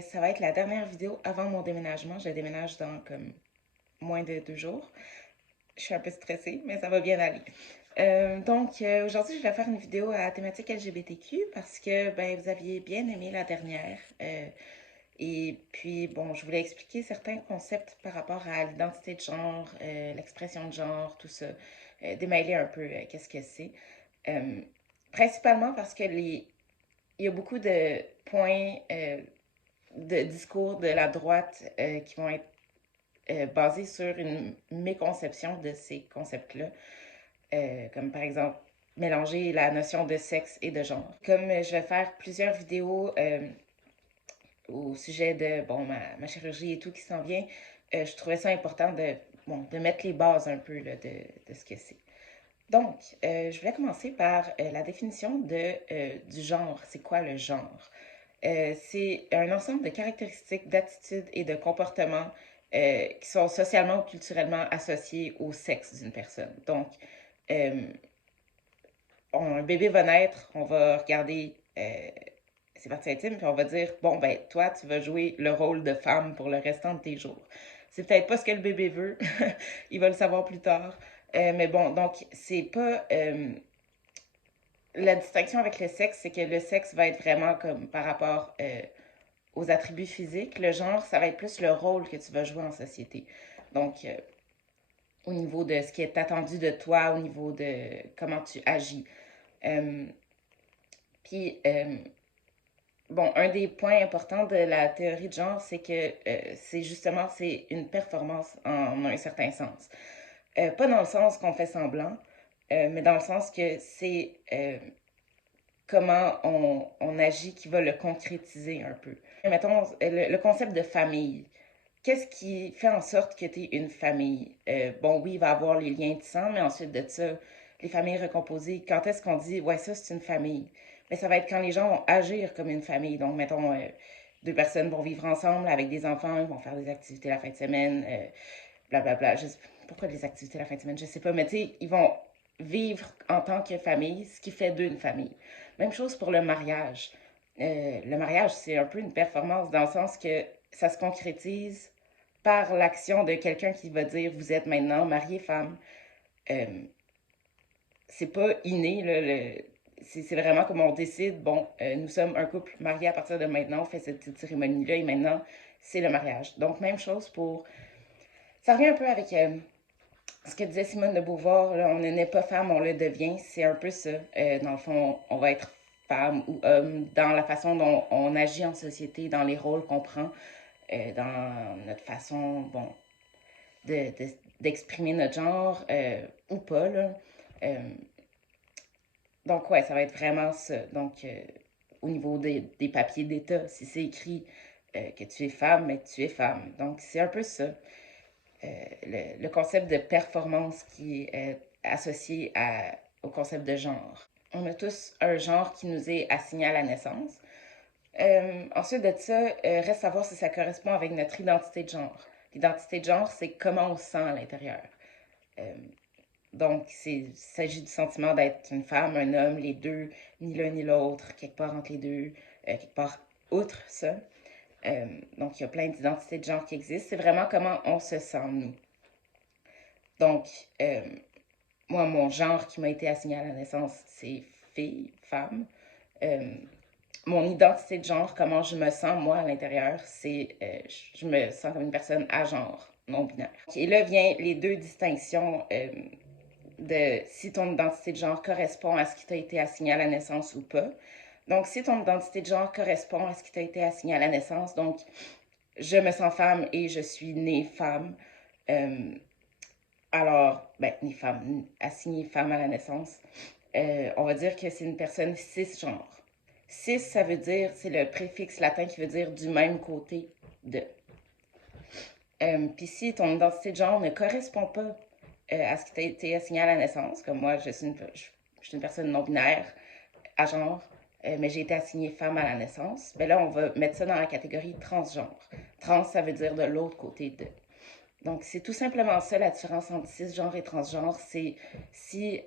ça va être la dernière vidéo avant mon déménagement. Je déménage dans comme moins de 2 jours. Je suis un peu stressée, mais ça va bien aller. Aujourd'hui, je vais faire une vidéo à thématique LGBTQ parce que ben, vous aviez bien aimé la dernière. Et puis, bon, je voulais expliquer certains concepts par rapport à l'identité de genre, l'expression de genre, tout ça. Démêler un peu qu'est-ce que c'est. Euh, Principalement parce que il y a beaucoup de points de discours de la droite qui vont être basés sur une méconception de ces concepts-là, comme par exemple mélanger la notion de sexe et de genre. Comme je vais faire plusieurs vidéos au sujet de bon, ma chirurgie et tout qui s'en vient, je trouvais ça important de mettre les bases un peu là, de ce que c'est. Donc, je voulais commencer par la définition du genre. C'est quoi le genre? C'est un ensemble de caractéristiques, d'attitudes et de comportements qui sont socialement ou culturellement associés au sexe d'une personne. Donc, euh, un bébé va naître, on va regarder ses parties intimes, puis on va dire, bon, ben, toi, tu vas jouer le rôle de femme pour le restant de tes jours. C'est peut-être pas ce que le bébé veut, il va le savoir plus tard. Mais bon, donc, c'est pas la distinction avec le sexe, c'est que le sexe va être vraiment comme par rapport aux attributs physiques. Le genre, ça va être plus le rôle que tu vas jouer en société. Donc, au niveau de ce qui est attendu de toi, au niveau de comment tu agis. Euh, Puis, bon, un des points importants de la théorie de genre, c'est que c'est une performance en un certain sens. Pas dans le sens qu'on fait semblant, mais dans le sens que c'est comment on agit qui va le concrétiser un peu. Mettons, le concept de famille. Qu'est-ce qui fait en sorte que tu es une famille? Bon, oui, il va y avoir les liens de sang, mais ensuite de ça, les familles recomposées, quand est-ce qu'on dit, ouais, ça, c'est une famille? Mais ça va être quand les gens vont agir comme une famille. Donc, mettons, deux personnes vont vivre ensemble avec des enfants, ils vont faire des activités la fin de semaine, blablabla. Pourquoi des activités la fin de semaine? Je sais pas, mais tu sais, ils vont vivre en tant que famille, ce qui fait d'eux une famille. Même chose pour le mariage. Le mariage, c'est un peu une performance dans le sens que ça se concrétise par l'action de quelqu'un qui va dire vous êtes maintenant marié femme. Euh, c'est pas inné, là, c'est vraiment comme on décide, bon, nous sommes un couple marié à partir de maintenant, on fait cette cérémonie-là et maintenant, c'est le mariage. Donc, même chose pour. Ça revient un peu avec ce que disait Simone de Beauvoir, là, on ne naît pas femme, on le devient. C'est un peu ça. Dans le fond, on va être femme ou homme dans la façon dont on agit en société, dans les rôles qu'on prend, dans notre façon, bon, d'exprimer notre genre ou pas, là. Euh, donc, ouais, ça va être vraiment ça. Donc, au niveau des papiers d'État, si c'est écrit que tu es femme, mais tu es femme. Donc, c'est un peu ça. Le concept de performance qui est associé au concept de genre. On a tous un genre qui nous est assigné à la naissance. Ensuite de ça, reste à voir si ça correspond avec notre identité de genre. L'identité de genre, c'est comment on se sent à l'intérieur. Euh, donc, il s'agit du sentiment d'être une femme, un homme, les deux, ni l'un ni l'autre, quelque part entre les deux, quelque part outre ça. Euh, donc, il y a plein d'identités de genre qui existent. C'est vraiment comment on se sent, nous. Donc, euh, moi, mon genre qui m'a été assigné à la naissance, c'est fille, femme. Euh, Mon identité de genre, comment je me sens, moi, à l'intérieur, c'est je me sens comme une personne à genre, non binaire. Et là vient les deux distinctions de si ton identité de genre correspond à ce qui t'a été assigné à la naissance ou pas. Donc, si ton identité de genre correspond à ce qui t'a été assigné à la naissance, donc je me sens femme et je suis née femme, euh, alors, ben, née femme, assignée femme à la naissance, on va dire que c'est une personne cisgenre. Cis, ça veut dire, c'est le préfixe latin qui veut dire du même côté de. Puis si ton identité de genre ne correspond pas à ce qui t'a été assigné à la naissance, comme moi, je suis une personne non-binaire, à genre, mais j'ai été assignée femme à la naissance, ben là, on va mettre ça dans la catégorie transgenre. Trans, ça veut dire de l'autre côté de. Donc, c'est tout simplement ça la différence entre cisgenre et transgenre, c'est si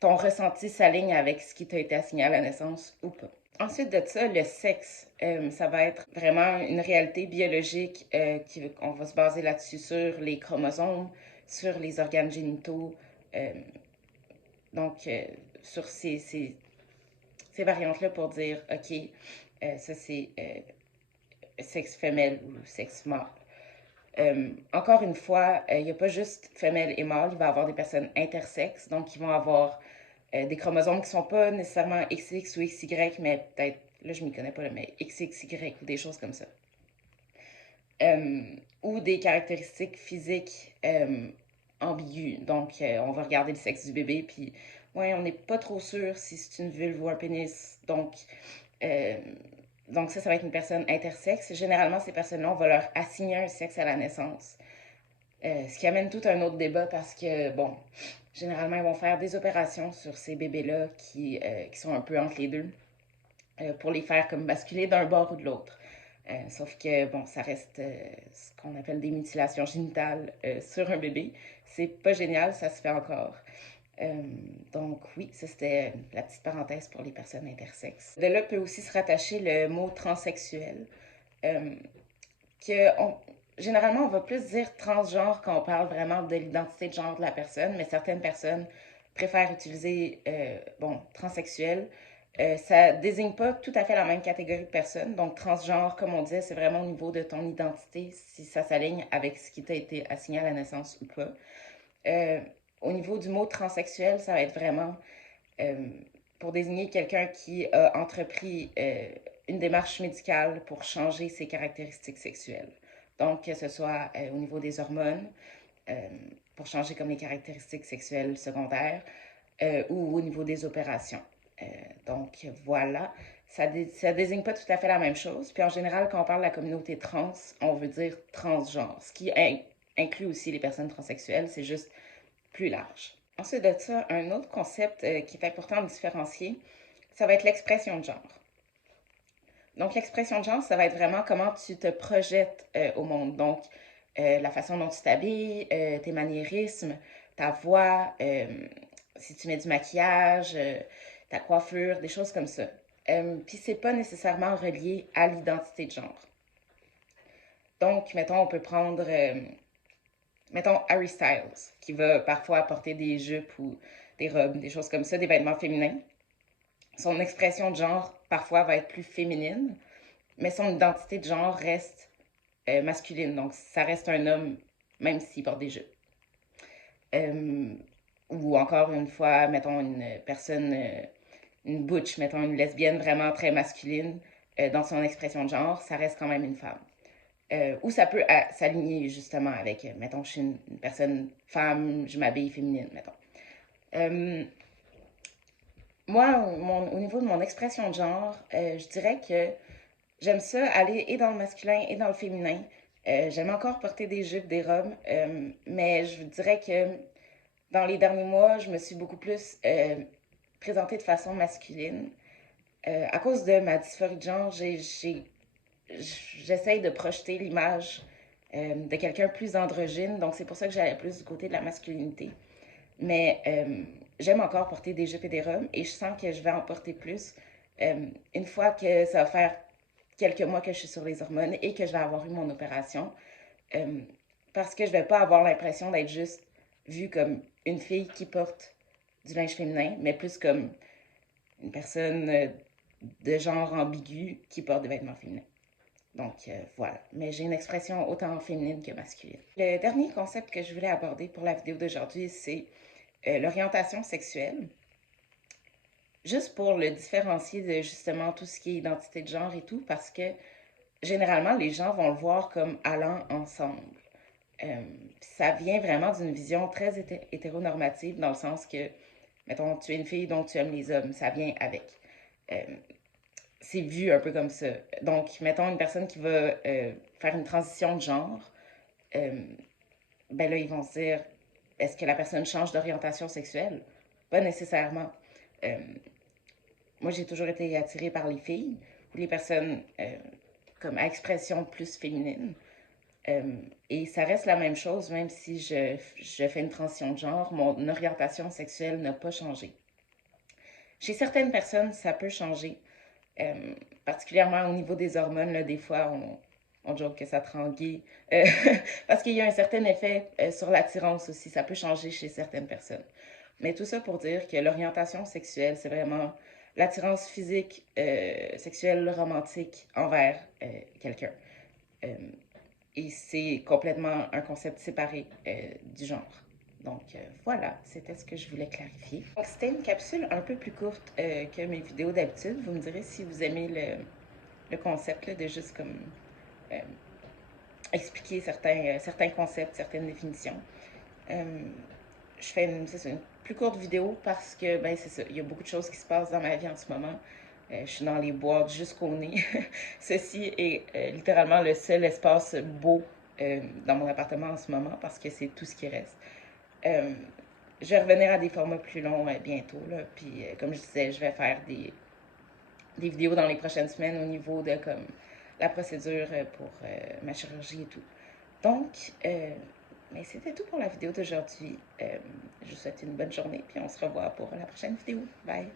ton ressenti s'aligne avec ce qui t'a été assigné à la naissance ou pas. Ensuite de ça, le sexe, ça va être vraiment une réalité biologique on va se baser là-dessus sur les chromosomes, sur les organes génitaux, euh, donc sur ces variantes-là pour dire, OK, ça c'est sexe femelle ou sexe mâle. Encore une fois, il n'y a pas juste femelle et mâle, il va y avoir des personnes intersexes, donc ils vont avoir des chromosomes qui ne sont pas nécessairement XX ou XY, mais peut-être, là je m'y connais pas, là, mais XXY ou des choses comme ça. Euh, ou des caractéristiques physiques ambiguës. Donc, on va regarder le sexe du bébé, puis ouais, on n'est pas trop sûr si c'est une vulve ou un pénis. Euh, donc ça va être une personne intersexe. Généralement, ces personnes-là, on va leur assigner un sexe à la naissance. Ce qui amène tout un autre débat parce que, bon, généralement, ils vont faire des opérations sur ces bébés-là qui sont un peu entre les deux pour les faire comme basculer d'un bord ou de l'autre. Sauf que, bon, ça reste ce qu'on appelle des mutilations génitales sur un bébé. C'est pas génial, ça se fait encore. Euh, donc oui, ça c'était la petite parenthèse pour les personnes intersexes. De là peut aussi se rattacher le mot transsexuel, euh, que généralement on va plus dire transgenre quand on parle vraiment de l'identité de genre de la personne, mais certaines personnes préfèrent utiliser, bon, transsexuel. Ça désigne pas tout à fait la même catégorie de personnes. Donc transgenre, comme on disait, c'est vraiment au niveau de ton identité, si ça s'aligne avec ce qui t'a été assigné à la naissance ou pas. Euh, Au niveau du mot transsexuel, ça va être vraiment euh, pour désigner quelqu'un qui a entrepris une démarche médicale pour changer ses caractéristiques sexuelles. Donc, que ce soit au niveau des hormones, euh, pour changer comme les caractéristiques sexuelles secondaires, ou au niveau des opérations. Euh, donc, voilà. Ça désigne pas tout à fait la même chose. Puis en général, quand on parle de la communauté trans, on veut dire transgenre, ce qui inclut aussi les personnes transsexuelles. C'est juste plus large. Ensuite de ça, un autre concept qui est important de différencier, ça va être l'expression de genre. Donc, l'expression de genre, ça va être vraiment comment tu te projettes au monde. Donc, la façon dont tu t'habilles, tes maniérismes, ta voix, si tu mets du maquillage, ta coiffure, des choses comme ça. Puis, c'est pas nécessairement relié à l'identité de genre. Donc, mettons, on peut prendre mettons, Harry Styles, qui va parfois porter des jupes ou des robes, des choses comme ça, des vêtements féminins. Son expression de genre, parfois, va être plus féminine, mais son identité de genre reste masculine. Donc, ça reste un homme, même s'il porte des jupes. Euh, ou encore une fois, mettons, une personne, une butch, mettons, une lesbienne vraiment très masculine, dans son expression de genre, ça reste quand même une femme. Ou ça peut s'aligner justement avec, mettons, je suis une personne femme, je m'habille féminine, mettons. Euh, Moi, au niveau de mon expression de genre, je dirais que j'aime ça aller et dans le masculin et dans le féminin. J'aime encore porter des jupes, des robes, mais je dirais que dans les derniers mois, je me suis beaucoup plus présentée de façon masculine. À cause de ma dysphorie de genre, j'essaye de projeter l'image de quelqu'un plus androgyne, donc c'est pour ça que j'allais plus du côté de la masculinité. Mais j'aime encore porter des jupes et des robes et je sens que je vais en porter plus une fois que ça va faire quelques mois que je suis sur les hormones et que je vais avoir eu mon opération. Euh, Parce que je vais pas avoir l'impression d'être juste vue comme une fille qui porte du linge féminin, mais plus comme une personne de genre ambigu qui porte des vêtements féminins. Donc voilà, mais j'ai une expression autant féminine que masculine. Le dernier concept que je voulais aborder pour la vidéo d'aujourd'hui, c'est l'orientation sexuelle. Juste pour le différencier de justement tout ce qui est identité de genre et tout, parce que généralement, les gens vont le voir comme allant ensemble. Euh, Ça vient vraiment d'une vision très hétéronormative dans le sens que, mettons, tu es une fille donc tu aimes les hommes, ça vient avec. Euh, c'est vu un peu comme ça. Donc, mettons une personne qui va faire une transition de genre, euh, ben là, ils vont se dire, est-ce que la personne change d'orientation sexuelle? Pas nécessairement. Euh, Moi, j'ai toujours été attirée par les filles ou les personnes comme à expression plus féminine. Et ça reste la même chose, même si je fais une transition de genre, mon orientation sexuelle n'a pas changé. Chez certaines personnes, ça peut changer. Particulièrement au niveau des hormones, là, des fois, on joke que ça te rend gay. Euh, parce qu'il y a un certain effet sur l'attirance aussi. Ça peut changer chez certaines personnes. Mais tout ça pour dire que l'orientation sexuelle, c'est vraiment l'attirance physique, sexuelle, romantique envers quelqu'un. Euh, et c'est complètement un concept séparé du genre. Donc voilà, c'était ce que je voulais clarifier. Donc c'était une capsule un peu plus courte que mes vidéos d'habitude. Vous me direz si vous aimez le concept là, de juste comme euh, expliquer certains concepts, certaines définitions. Euh, je fais une plus courte vidéo parce que, ben, c'est ça, il y a beaucoup de choses qui se passent dans ma vie en ce moment. Je suis dans les boîtes jusqu'au nez. Ceci est littéralement le seul espace beau dans mon appartement en ce moment parce que c'est tout ce qui reste. Euh, je vais revenir à des formats plus longs bientôt. Là, puis, comme je disais, je vais faire des vidéos dans les prochaines semaines au niveau de comme, la procédure pour ma chirurgie et tout. Donc, mais c'était tout pour la vidéo d'aujourd'hui. Je vous souhaite une bonne journée, puis on se revoit pour la prochaine vidéo. Bye!